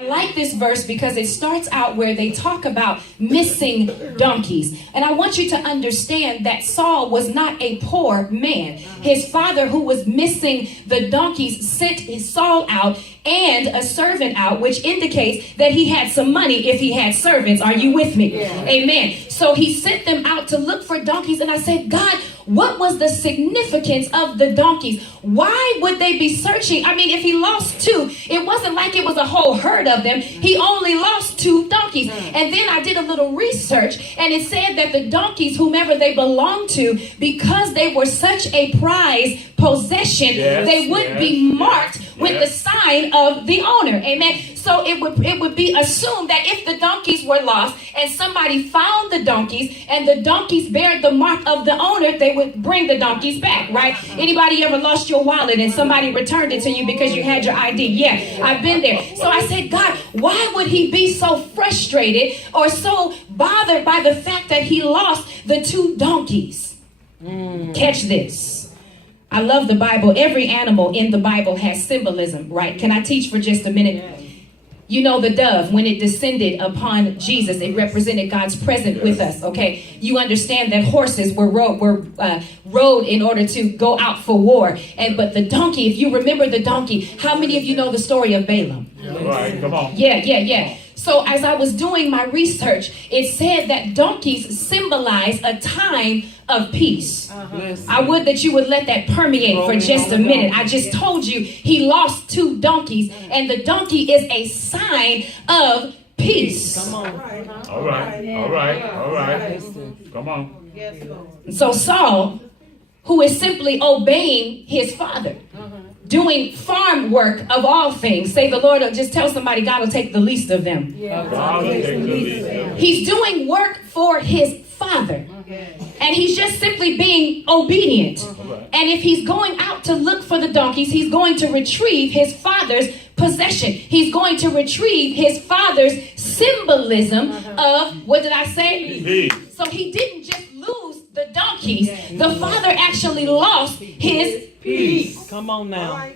I like this verse because it starts out where they talk about missing donkeys. And I want you to understand that Saul was not a poor man. His father, who was missing the donkeys, sent Saul out and a servant out, which indicates that he had some money if he had servants. Are you with me? Yeah. Amen. So he sent them out to look for donkeys. And I said, God, what was the significance of the donkeys? Why would they be searching? I mean, if he lost two, it wasn't like it was a whole herd of them. He only lost 2 donkeys. And then I did a little research, and it said that the donkeys, whomever they belonged to, because they were such a prized possession, they would be marked with the sign of the owner. Amen. So it would be assumed that if the donkeys were lost and somebody found the donkeys and the donkeys bear the mark of the owner, they would bring the donkeys back, right? Anybody ever lost your wallet and somebody returned it to you because you had your ID? Yeah, I've been there. So I said, God, why would he be so frustrated or so bothered by the fact that he lost the 2 donkeys? Catch this. I love the Bible. Every animal in the Bible has symbolism, right? Can I teach for just a minute? You know, the dove, when it descended upon Jesus, it represented God's presence with us, okay? You understand that horses were rode in order to go out for war. But the donkey, if you remember the donkey, how many of you know the story of Balaam? Right, come on. Yeah. So as I was doing my research, it said that donkeys symbolize a time of peace. I would that you would let that permeate for just a minute. I just told you he lost 2 donkeys, and the donkey is a sign of peace. Come on. All right. Come on. So Saul, who is simply obeying his father, doing farm work of all things. Say the Lord, just tell somebody God will take the least of them. He's doing work for his father. And he's just simply being obedient. And if he's going out to look for the donkeys, he's going to retrieve his father's possession. He's going to retrieve his father's symbolism of, what did I say? Peace. So he didn't just lose the donkeys. The father actually lost his peace. Come on now.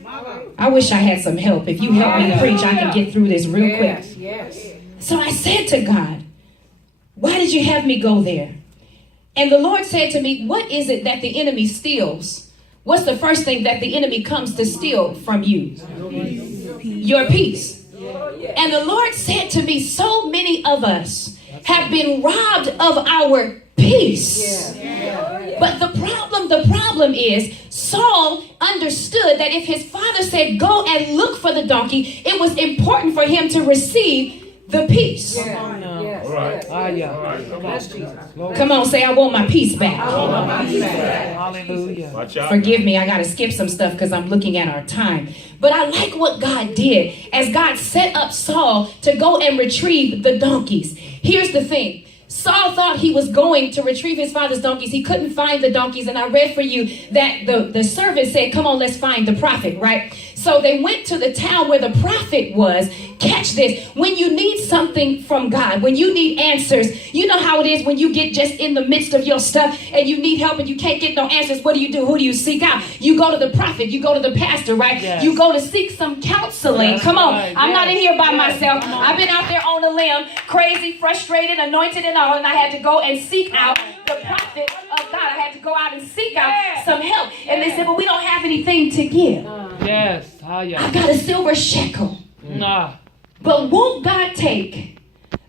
I wish I had some help. If you help me preach, I can get through this real quick. Yes. So I said to God, why did you have me go there? And the Lord said to me, what is it that the enemy steals? What's the first thing that the enemy comes to steal from you? Your peace. And the Lord said to me, so many of us have been robbed of our peace. But the problem is Saul understood that if his father said, go and look for the donkey, it was important for him to receive the peace. Come on, say, I want my peace back. Hallelujah. Forgive me, I got to skip some stuff because I'm looking at our time. But I like what God did as God set up Saul to go and retrieve the donkeys. Here's the thing. Saul thought he was going to retrieve his father's donkeys. He couldn't find the donkeys. And I read for you that the servant said, come on, let's find the prophet, right? So they went to the town where the prophet was. Catch this. When you need something from God, when you need answers, you know how it is when you get just in the midst of your stuff and you need help and you can't get no answers. What do? Who do you seek out? You go to the prophet. You go to the pastor, right? Yes. You go to seek some counseling. Come on. Right. I'm not in here by myself. I've been out there on a limb, crazy, frustrated, anointed and all, and I had to go and seek out the prophet of God. I had to go out and seek out some help. And they said, but we don't have anything to give. Yes. I got a silver shekel. But won't God take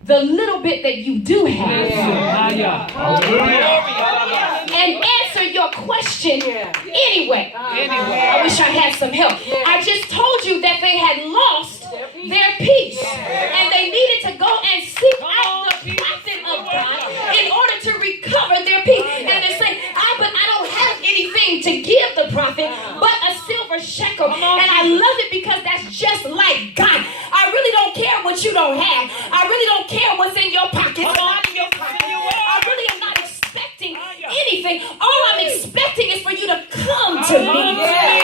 the little bit that you do have and answer your question anyway? I wish I had some help. I just told you that they had lost their peace. And they needed to go and seek out the prophet of God in order to recover their peace. And they're saying, but I don't have anything to give the prophet but a silver shekel. And I love it because that's just like God. I really don't care what you don't have. I really don't care what's in your pockets or not in your pocket. I really am not expecting anything. All I'm expecting is for you to come to me.